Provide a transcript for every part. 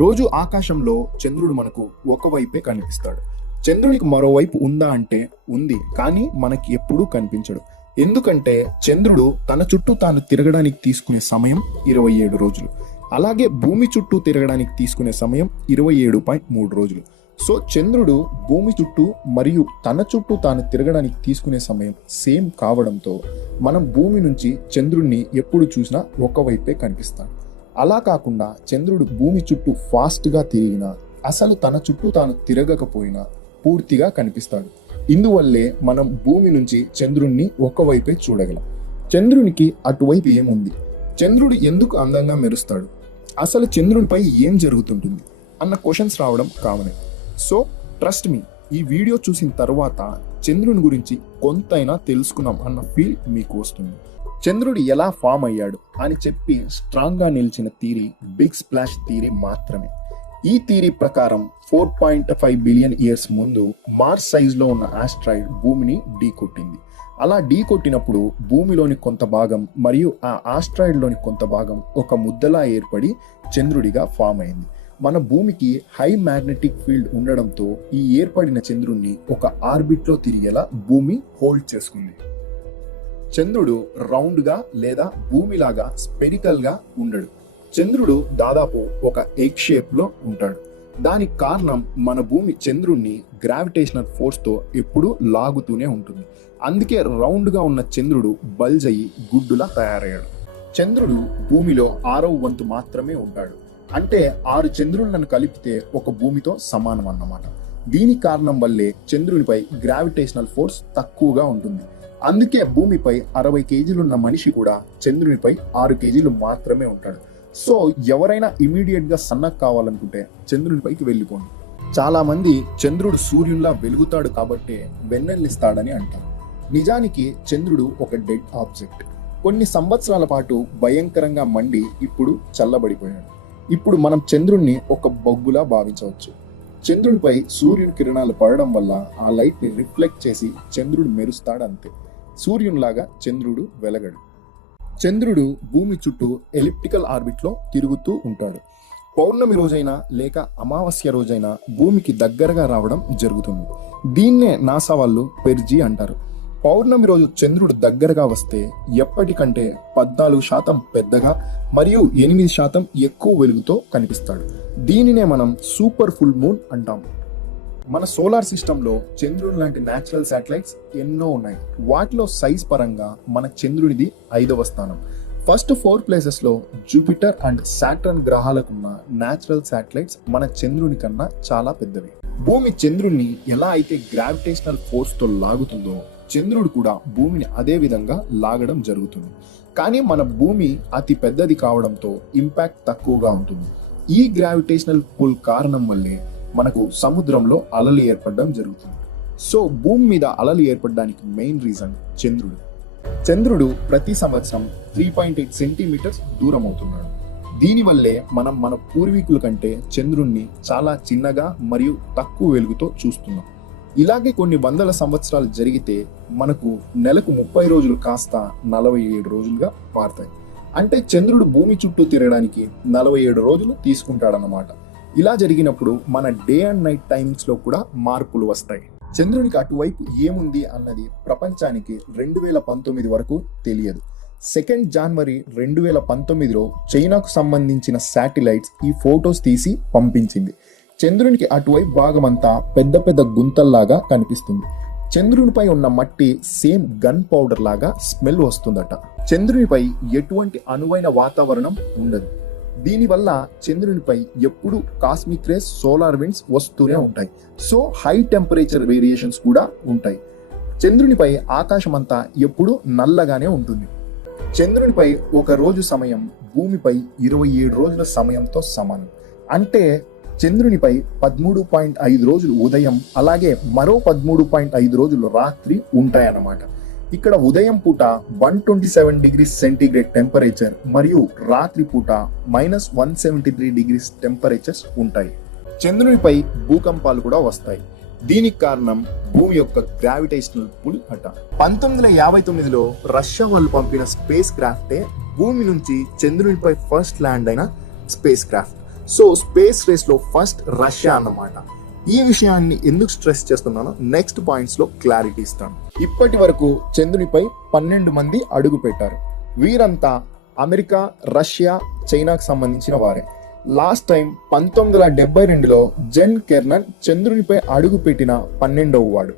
రోజు ఆకాశంలో చంద్రుడు మనకు ఒకవైపే కనిపిస్తాడు. చంద్రునికి మరోవైపు ఉందా అంటే ఉంది, కానీ మనకి ఎప్పుడూ కనిపించడు. ఎందుకంటే చంద్రుడు తన చుట్టూ తాను తిరగడానికి తీసుకునే సమయం 27 రోజులు. అలాగే భూమి చుట్టూ తిరగడానికి తీసుకునే సమయం 27.3 రోజులు. సో చంద్రుడు భూమి చుట్టూ మరియు తన చుట్టూ తాను తిరగడానికి తీసుకునే సమయం సేమ్ కావడంతో మనం భూమి నుంచి చంద్రుడిని ఎప్పుడు చూసినా ఒకవైపే కనిపిస్తాడు. అలా కాకుండా చంద్రుడు భూమి చుట్టూ ఫాస్ట్గా తిరిగినా, అసలు తన చుట్టూ తాను తిరగకపోయినా పూర్తిగా కనిపిస్తాడు. ఇందువల్లే మనం భూమి నుంచి చంద్రుణ్ణి ఒకవైపే చూడగలం. చంద్రునికి అటువైపు ఏముంది? చంద్రుడు ఎందుకు అందంగా మెరుస్తాడు? అసలు చంద్రునిపై ఏం జరుగుతుంటుంది అన్న క్వశ్చన్స్ రావడం కామనే. సో ట్రస్ట్ మీ, ఈ వీడియో చూసిన తర్వాత చంద్రుని గురించి కొంతైనా తెలుసుకున్నాం అన్న ఫీల్ మీకు వస్తుంది. చంద్రుడు ఎలా ఫామ్ అయ్యాడు అని చెప్పి స్ట్రాంగ్ గా నిలిచిన థియరీ బిగ్ స్ప్లాష్ థియరీ మాత్రమే. ఈ థియరీ ప్రకారం 4.5 బిలియన్ ఇయర్స్ ముందు మార్స్ సైజ్ లో ఉన్న ఆస్ట్రాయిడ్ భూమిని ఢీకొట్టింది. అలా ఢీకొట్టినప్పుడు భూమిలోని కొంత భాగం మరియు ఆ ఆస్ట్రాయిడ్ లోని కొంత భాగం ఒక ముద్దలా ఏర్పడి చంద్రుడిగా ఫామ్ అయింది. మన భూమికి హై మ్యాగ్నెటిక్ ఫీల్డ్ ఉండడంతో ఈ ఏర్పడిన చంద్రుడిని ఒక ఆర్బిట్ లో తిరిగేలా భూమి హోల్డ్ చేసుకుంది. చంద్రుడు రౌండ్ గా లేదా భూమిలాగా స్పెరికల్ గా ఉండడు. చంద్రుడు దాదాపు ఒక ఎగ్ షేప్ లో ఉంటాడు. దానికి కారణం మన భూమి చంద్రుడిని గ్రావిటేషనల్ ఫోర్స్ తో ఎప్పుడూ లాగుతూనే ఉంటుంది. అందుకే రౌండ్ గా ఉన్న చంద్రుడు బల్జ్ అయ్యి గుడ్డులా తయారయ్యాడు. చంద్రుడు భూమిలో 6వ వంతు మాత్రమే ఉంటాడు. అంటే 6 చంద్రులను కలిపితే ఒక భూమితో సమానం అన్నమాట. దీని కారణం వల్లే చంద్రునిపై గ్రావిటేషనల్ ఫోర్స్ తక్కువగా ఉంటుంది. అందుకే భూమిపై 60 కేజీలున్న మనిషి కూడా చంద్రునిపై 6 కేజీలు మాత్రమే ఉంటాడు. సో ఎవరైనా ఇమీడియట్ గా సన్నగా కావాలనుకుంటే చంద్రునిపైకి వెళ్ళిపోండి. చాలా మంది చంద్రుడు సూర్యునిలా వెలుగుతాడు కాబట్టే వెన్నెల్లిస్తాడని అంటారు. నిజానికి చంద్రుడు ఒక డెడ్ ఆబ్జెక్ట్. కొన్ని సంవత్సరాల పాటు భయంకరంగా మండి ఇప్పుడు చల్లబడిపోయాడు. ఇప్పుడు మనం చంద్రుణ్ణి ఒక బొగ్గులా భావించవచ్చు. చంద్రుడిపై సూర్యుని కిరణాలు పడడం వల్ల ఆ లైట్ ని రిఫ్లెక్ట్ చేసి చంద్రుడు మెరుస్తాడు అంతే. సూర్యునిలాగా చంద్రుడు వెలగడు. చంద్రుడు భూమి చుట్టూ ఎలిప్టికల్ ఆర్బిట్ లో తిరుగుతూ ఉంటాడు. పౌర్ణమి రోజైనా లేక అమావాస్య రోజైనా భూమికి దగ్గరగా రావడం జరుగుతుంది. దీన్నే నాసా వాళ్ళు పెర్జీ అంటారు. పౌర్ణమి రోజు చంద్రుడు దగ్గరగా వస్తే ఎప్పటికంటే 14% పెద్దగా మరియు 8% ఎక్కువ వెలుగుతో కనిపిస్తాడు. దీనినే మనం సూపర్ ఫుల్ మూన్ అంటాం. మన సోలార్ సిస్టంలో చంద్రుడు లాంటి న్యాచురల్ శాటిలైట్స్ ఎన్నో ఉన్నాయి. వాటిలో సైజ్ పరంగా మన చంద్రుడిది 5వ స్థానం. ఫస్ట్ 4 ప్లేసెస్ లో జూపిటర్ అండ్ సాటర్న్ గ్రహాలకున్న న్యాచురల్ శాటిలైట్స్ మన చంద్రుని కన్నా చాలా పెద్దవి. భూమి చంద్రుడిని ఎలా అయితే గ్రావిటేషనల్ ఫోర్స్ తో లాగుతుందో చంద్రుడు కూడా భూమిని అదే విధంగా లాగడం జరుగుతుంది. కానీ మన భూమి అతి పెద్దది కావడంతో ఇంపాక్ట్ తక్కువగా ఉంటుంది. ఈ గ్రావిటేషనల్ పుల్ కారణం వల్లే మనకు సముద్రంలో అలలు ఏర్పడడం జరుగుతుంది. సో భూమి మీద అలలు ఏర్పడడానికి మెయిన్ రీజన్ చంద్రుడు. చంద్రుడు ప్రతి సంవత్సరం 3.8 సెంటీమీటర్స్ దూరం అవుతున్నాడు. దీనివల్లే మనం మన పూర్వీకుల కంటే చంద్రుణ్ణి చాలా చిన్నగా మరియు తక్కువ వెలుగుతో చూస్తున్నాం. ఇలాగే కొన్ని వందల సంవత్సరాలు జరిగితే మనకు నెలకు 30 రోజులు కాస్త 47 రోజులుగా మారుతాయి. అంటే చంద్రుడు భూమి చుట్టూ తిరగడానికి 47 రోజులు తీసుకుంటాడన్నమాట. ఇలా జరిగినప్పుడు మన డే అండ్ నైట్ టైమింగ్స్ లో కూడా మార్పులు వస్తాయి. చంద్రునికి అటువైపు ఏముంది అన్నది ప్రపంచానికి 2019 వరకు తెలియదు. 2 జనవరి 2019లో చైనాకు సంబంధించిన శాటిలైట్స్ ఈ ఫొటోస్ తీసి పంపించింది. చంద్రునికి అటువైపు భాగమంతా పెద్ద పెద్ద గుంతల్లాగా కనిపిస్తుంది. చంద్రునిపై ఉన్న మట్టి సేమ్ గన్ పౌడర్ లాగా స్మెల్ వస్తుందట. చంద్రునిపై ఎటువంటి అనువైన వాతావరణం ఉండదు. దీనివల్ల చంద్రునిపై ఎప్పుడు కాస్మిక్ రేస్, సోలార్ విండ్స్ వస్తూనే ఉంటాయి. సో హై టెంపరేచర్ వేరియేషన్స్ కూడా ఉంటాయి. చంద్రునిపై ఆకాశం అంతా ఎప్పుడు నల్లగానే ఉంటుంది. చంద్రునిపై ఒక రోజు సమయం భూమిపై 27 రోజుల సమయంతో సమానం. అంటే చంద్రునిపై 13.5 రోజులు ఉదయం, అలాగే మరో 13.5 రోజులు రాత్రి ఉంటాయన్నమాట. ఇక్కడ ఉదయం పూట 127 డిగ్రీస్ సెంటీగ్రేడ్ టెంపరేచర్ మరియు రాత్రి పూట -173 డిగ్రీస్ టెంపరేచర్స్ ఉంటాయి. చంద్రునిపై భూకంపాలు కూడా వస్తాయి. దీనికి కారణం భూమి యొక్క గ్రావిటేషనల్ పుల్ అట. 1959లో రష్యా వాళ్ళు పంపిన స్పేస్ క్రాఫ్టే భూమి నుంచి చంద్రునిపై ఫస్ట్ ల్యాండ్ అయిన spacecraft. So space race లో ఫస్ట్ రష్యా అన్నమాట. ఈ విషయాన్ని ఎందుకు స్ట్రెస్ చేస్తున్నానో నెక్స్ట్ పాయింట్స్ లో క్లారిటీ ఇస్తాను. ఇప్పటి వరకు చంద్రునిపై 12 మంది అడుగు పెట్టారు. వీరంతా అమెరికా, రష్యా, చైనాకు సంబంధించిన వారే. లాస్ట్ టైం 1972లో జెన్ కెర్నన్ చంద్రునిపై అడుగు పెట్టిన 12వ వాడు.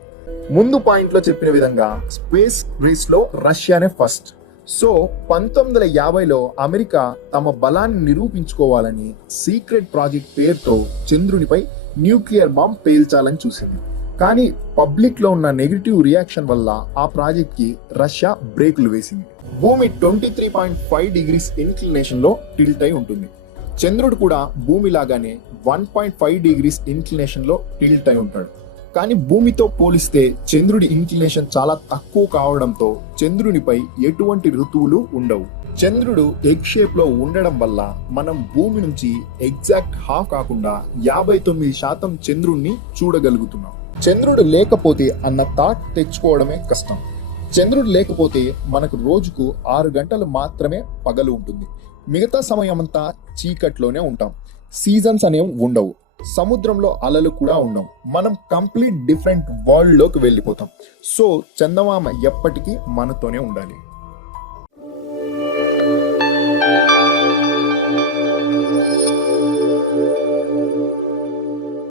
ముందు పాయింట్ లో చెప్పిన విధంగా స్పేస్ రేస్ లో రష్యానే ఫస్ట్. సో 1950లో అమెరికా తమ బలాన్ని నిరూపించుకోవాలని సీక్రెట్ ప్రాజెక్ట్ పేరుతో చంద్రునిపై న్యూక్లియర్ బాంబ్ పేల్చాలని చూసింది. కానీ పబ్లిక్ లో ఉన్న నెగిటివ్ రియాక్షన్ వల్ల ఆ ప్రాజెక్ట్ కి రష్యా బ్రేకులు వేసింది. భూమి 23.5 డిగ్రీస్ ఇన్క్లినేషన్ లో టిల్ట్ అయి ఉంటుంది. చంద్రుడు కూడా భూమి లాగానే 1.5 డిగ్రీస్ ఇన్క్లినేషన్ లో టిల్ట్ అయి ఉంటాడు. కానీ భూమితో పోలిస్తే చంద్రుడి ఇన్క్లినేషన్ చాలా తక్కువ కావడంతో చంద్రునిపై ఎటువంటి ఋతువులు ఉండవు. చంద్రుడు ఎగ్ షేప్ లో ఉండడం వల్ల మనం భూమి నుంచి ఎగ్జాక్ట్ హాఫ్ కాకుండా 59% చంద్రుణ్ణి చూడగలుగుతున్నాం. చంద్రుడు లేకపోతే అన్న థాట్ తెచ్చుకోవడమే కష్టం. చంద్రుడు లేకపోతే మనకు రోజుకు 6 గంటలు మాత్రమే పగలు ఉంటుంది. మిగతా సమయం అంతా చీకట్లోనే ఉంటాం. సీజన్స్ అనేవి ఉండవు. సముద్రంలో అలలు కూడా ఉండవు. మనం కంప్లీట్ డిఫరెంట్ వరల్డ్ లోకి వెళ్ళిపోతాం. సో చందమామ ఎప్పటికీ మనతోనే ఉండాలి.